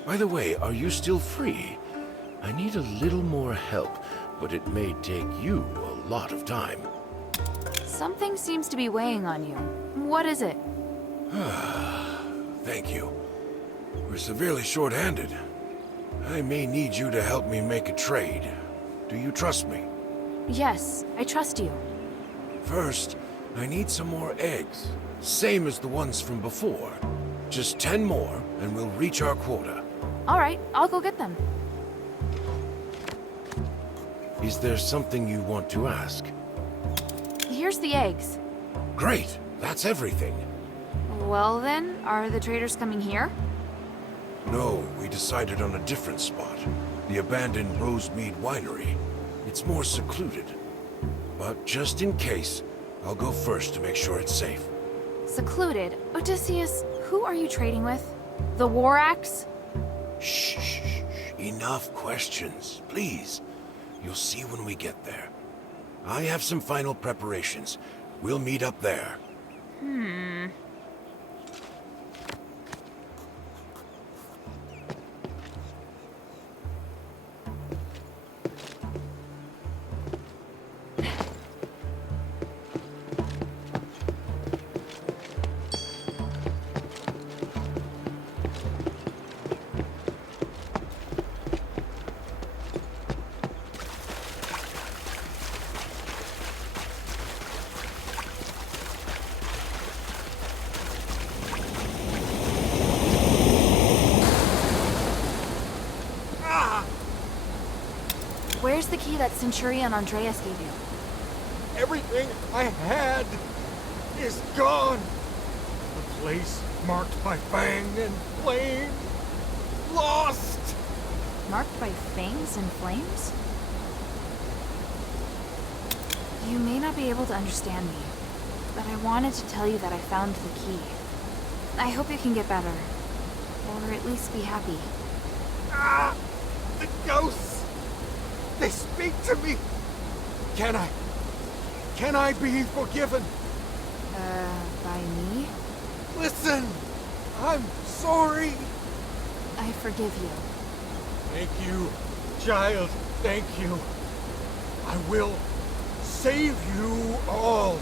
By the way, are you still free? I need a little more help, but it may take you a lot of time. Something seems to be weighing on you. What is it? Thank you. We're severely short-handed. I may need you to help me make a trade. Do you trust me? Yes, I trust you. First, I need some more eggs. Same as the ones from before. Just 10 more, and we'll reach our quota. All right, I'll go get them. Is there something you want to ask? Here's the eggs. Great! That's everything. Well then, are the traders coming here? No, we decided on a different spot. The abandoned Rosemead Winery. It's more secluded. But just in case, I'll go first to make sure it's safe. Secluded? Odysseus, who are you trading with? The War Axe? Shh, shh, shh. Enough questions, please. You'll see when we get there. I have some final preparations. We'll meet up there. Where's the key that Centurion Andreas gave you? Everything I had is gone. The place marked by fang and flame. Lost! Marked by fangs and flames? You may not be able to understand me, but I wanted to tell you that I found the key. I hope you can get better, or at least be happy. Ah! The ghosts! They speak to me! Can I be forgiven? By me? Listen! I'm sorry! I forgive you. Thank you, child. Thank you. I will save you all.